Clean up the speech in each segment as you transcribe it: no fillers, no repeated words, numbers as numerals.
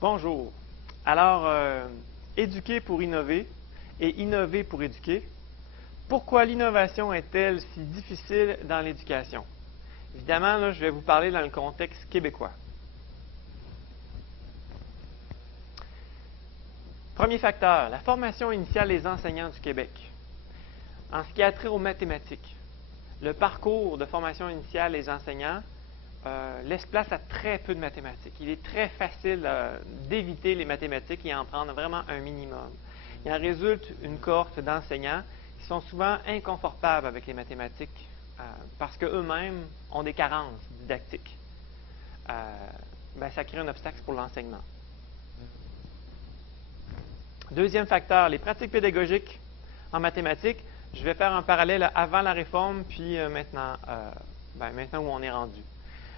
Bonjour. Alors, éduquer pour innover et innover pour éduquer. Pourquoi l'innovation est-elle si difficile dans l'éducation? Évidemment, là, je vais vous parler dans le contexte québécois. Premier facteur, la formation initiale des enseignants du Québec. En ce qui a trait aux mathématiques, le parcours de formation initiale des enseignants laisse place à très peu de mathématiques. Il est très facile d'éviter les mathématiques et en prendre vraiment un minimum. Il en résulte une cohorte d'enseignants qui sont souvent inconfortables avec les mathématiques parce qu'eux-mêmes ont des carences didactiques. Ça crée un obstacle pour l'enseignement. Deuxième facteur, les pratiques pédagogiques en mathématiques. Je vais faire un parallèle avant la réforme, puis maintenant où on est rendu.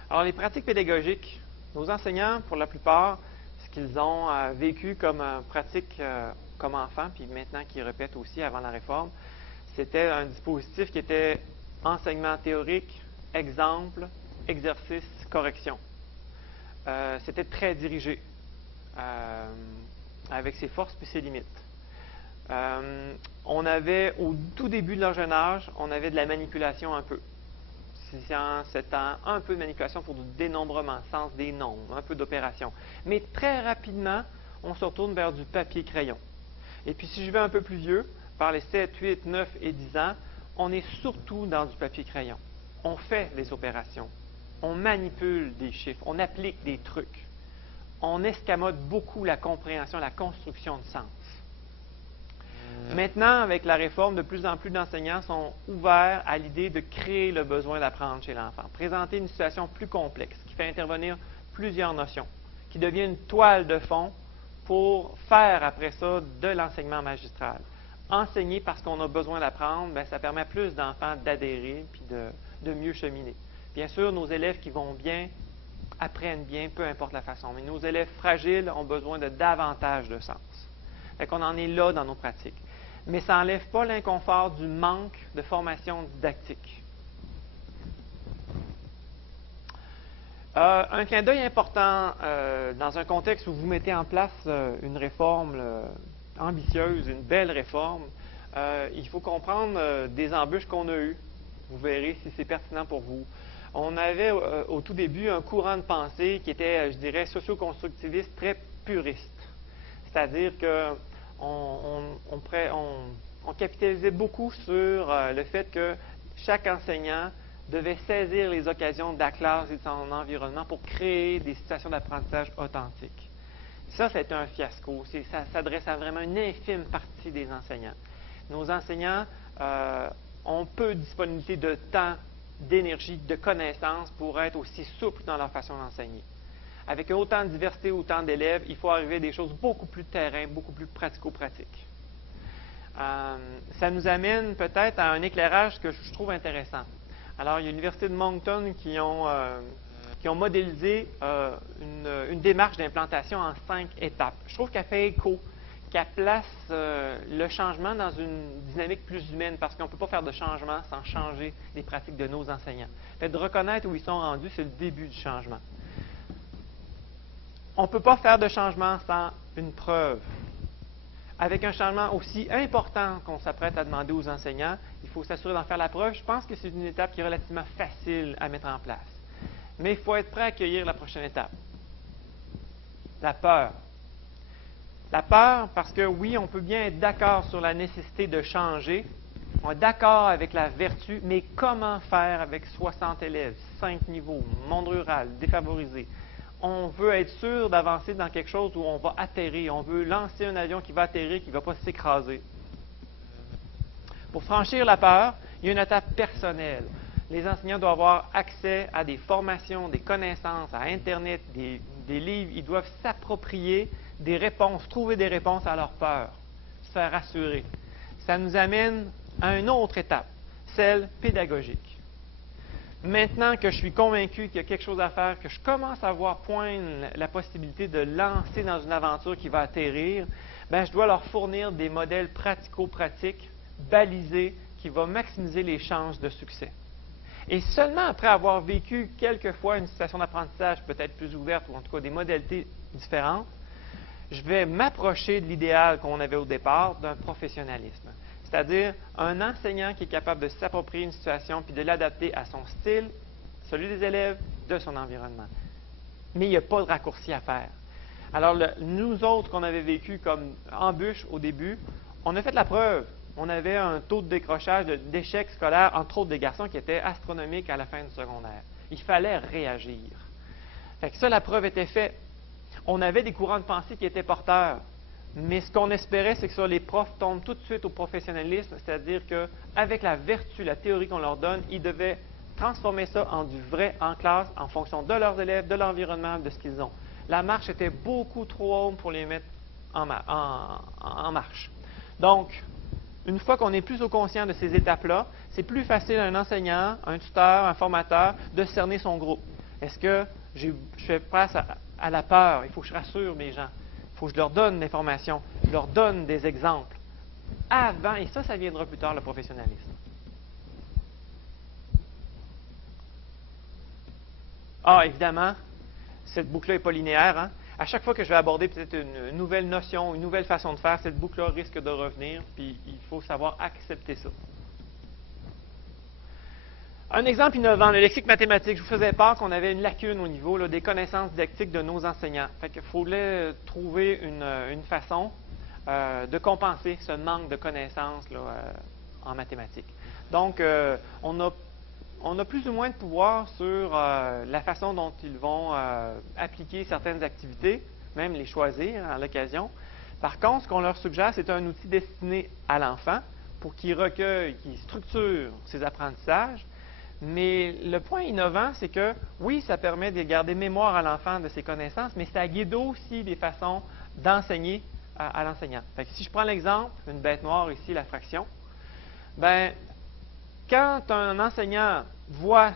Alors, les pratiques pédagogiques, nos enseignants, pour la plupart, ce qu'ils ont vécu comme pratique comme enfants, puis maintenant qu'ils répètent aussi avant la réforme, c'était un dispositif qui était enseignement théorique, exemple, exercice, correction. C'était très dirigé, avec ses forces puis ses limites. On avait, au tout début de leur jeune âge, on avait de la manipulation un peu. C'est un peu de manipulation pour du dénombrement, sens des nombres, un peu d'opération. Mais très rapidement, on se retourne vers du papier-crayon. Et puis si je vais un peu plus vieux, par les 7, 8, 9 et 10 ans, on est surtout dans du papier-crayon. On fait des opérations, on manipule des chiffres, on applique des trucs. On escamote beaucoup la compréhension, la construction de sens. Maintenant, avec la réforme, de plus en plus d'enseignants sont ouverts à l'idée de créer le besoin d'apprendre chez l'enfant, présenter une situation plus complexe, qui fait intervenir plusieurs notions, qui devient une toile de fond pour faire après ça de l'enseignement magistral. Enseigner parce qu'on a besoin d'apprendre, ça permet à plus d'enfants d'adhérer puis de mieux cheminer. Bien sûr, nos élèves qui vont bien apprennent bien, peu importe la façon, mais nos élèves fragiles ont besoin de davantage de sens. Fait qu'on en est là dans nos pratiques. Mais ça n'enlève pas l'inconfort du manque de formation didactique. Un clin d'œil important dans un contexte où vous mettez en place une réforme ambitieuse, une belle réforme, il faut comprendre des embûches qu'on a eues. Vous verrez si c'est pertinent pour vous. On avait au tout début un courant de pensée qui était, je dirais, socio-constructiviste très puriste. C'est-à-dire qu'on capitalisait beaucoup sur le fait que chaque enseignant devait saisir les occasions de la classe et de son environnement pour créer des situations d'apprentissage authentiques. Ça, c'est un fiasco. Ça s'adresse à vraiment une infime partie des enseignants. Nos enseignants ont peu de disponibilité de temps, d'énergie, de connaissances pour être aussi souples dans leur façon d'enseigner. Avec autant de diversité, autant d'élèves, il faut arriver à des choses beaucoup plus terrain, beaucoup plus pratico-pratiques. Ça nous amène peut-être à un éclairage que je trouve intéressant. Alors, il y a l'Université de Moncton qui ont modélisé une démarche d'implantation en 5 étapes. Je trouve qu'elle fait écho, qu'elle place le changement dans une dynamique plus humaine, parce qu'on ne peut pas faire de changement sans changer les pratiques de nos enseignants. Fait de reconnaître où ils sont rendus, c'est le début du changement. On ne peut pas faire de changement sans une preuve. Avec un changement aussi important qu'on s'apprête à demander aux enseignants, il faut s'assurer d'en faire la preuve. Je pense que c'est une étape qui est relativement facile à mettre en place. Mais il faut être prêt à accueillir la prochaine étape. La peur. La peur parce que oui, on peut bien être d'accord sur la nécessité de changer, on est d'accord avec la vertu, mais comment faire avec 60 élèves, 5 niveaux, monde rural, défavorisé? On veut être sûr d'avancer dans quelque chose où on va atterrir. On veut lancer un avion qui va atterrir, qui ne va pas s'écraser. Pour franchir la peur, il y a une étape personnelle. Les enseignants doivent avoir accès à des formations, des connaissances, à Internet, des livres. Ils doivent s'approprier des réponses, trouver des réponses à leur peur, se faire rassurer. Ça nous amène à une autre étape, celle pédagogique. Maintenant que je suis convaincu qu'il y a quelque chose à faire, que je commence à voir poindre la possibilité de lancer dans une aventure qui va atterrir, je dois leur fournir des modèles pratico-pratiques, balisés, qui vont maximiser les chances de succès. Et seulement après avoir vécu quelquefois une situation d'apprentissage peut-être plus ouverte, ou en tout cas des modalités différentes, je vais m'approcher de l'idéal qu'on avait au départ d'un professionnalisme. C'est-à-dire un enseignant qui est capable de s'approprier une situation puis de l'adapter à son style, celui des élèves, de son environnement. Mais il n'y a pas de raccourci à faire. Alors, nous autres qu'on avait vécu comme embûche au début, on a fait la preuve. On avait un taux de décrochage, d'échec scolaire, entre autres des garçons, qui était astronomique à la fin du secondaire. Il fallait réagir. Fait que ça, la preuve était faite. On avait des courants de pensée qui étaient porteurs. Mais ce qu'on espérait, c'est que ça, les profs tombent tout de suite au professionnalisme, c'est-à-dire qu'avec la vertu, la théorie qu'on leur donne, ils devaient transformer ça en du vrai en classe, en fonction de leurs élèves, de l'environnement, de ce qu'ils ont. La marche était beaucoup trop haute pour les mettre en marche. Donc, une fois qu'on est plus au conscient de ces étapes-là, c'est plus facile à un enseignant, un tuteur, un formateur de cerner son groupe. Est-ce que je fais face à la peur? Il faut que je rassure mes gens. Il faut que je leur donne l'information, je leur donne des exemples. Avant, et ça viendra plus tard, le professionnalisme. Ah, évidemment, cette boucle-là n'est pas linéaire. Hein? À chaque fois que je vais aborder peut-être une nouvelle notion, une nouvelle façon de faire, cette boucle-là risque de revenir, puis il faut savoir accepter ça. Un exemple innovant, le lexique mathématique. Je vous faisais part qu'on avait une lacune au niveau des connaissances didactiques de nos enseignants. Fait qu'il fallait trouver une façon de compenser ce manque de connaissances en mathématiques. Donc, on a plus ou moins de pouvoir sur la façon dont ils vont appliquer certaines activités, même les choisir à l'occasion. Par contre, ce qu'on leur suggère, c'est un outil destiné à l'enfant pour qu'il recueille, qu'il structure ses apprentissages. Mais le point innovant, c'est que, oui, ça permet de garder mémoire à l'enfant de ses connaissances, mais ça guide aussi des façons d'enseigner à l'enseignant. Fait que si je prends l'exemple, une bête noire ici, la fraction, bien, quand un enseignant voit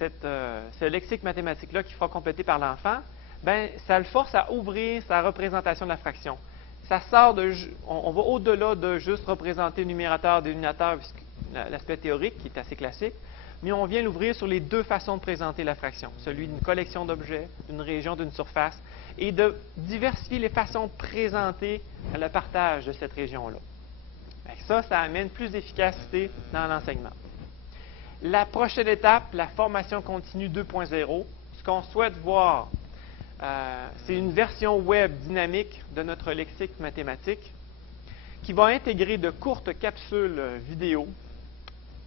ce lexique mathématique-là qu'il faut compléter par l'enfant, bien, ça le force à ouvrir sa représentation de la fraction. Ça sort on va au-delà de juste représenter le numérateur, dénominateur, l'aspect théorique qui est assez classique, mais on vient l'ouvrir sur les deux façons de présenter la fraction, celui d'une collection d'objets, d'une région, d'une surface, et de diversifier les façons de présenter le partage de cette région-là. Ça amène plus d'efficacité dans l'enseignement. La prochaine étape, la formation continue 2.0, ce qu'on souhaite voir, c'est une version web dynamique de notre lexique mathématique qui va intégrer de courtes capsules vidéo,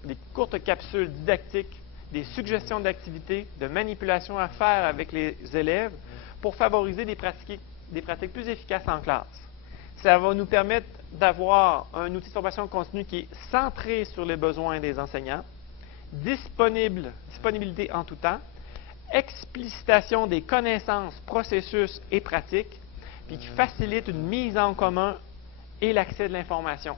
des courtes capsules didactiques, des suggestions d'activités, de manipulations à faire avec les élèves pour favoriser des pratiques plus efficaces en classe. Ça va nous permettre d'avoir un outil de formation continue qui est centré sur les besoins des enseignants, disponibilité en tout temps, explicitation des connaissances, processus et pratiques, puis qui facilite une mise en commun et l'accès de l'information.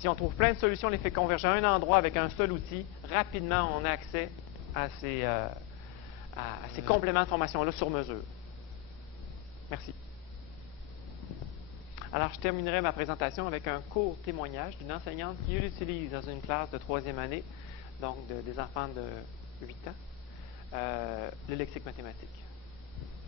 Si on trouve plein de solutions, on les fait converger à un endroit avec un seul outil, rapidement on a accès à ces compléments de formation-là sur mesure. Merci. Alors, je terminerai ma présentation avec un court témoignage d'une enseignante qui l'utilise dans une classe de 3e année, donc des enfants de 8 ans, le lexique mathématique.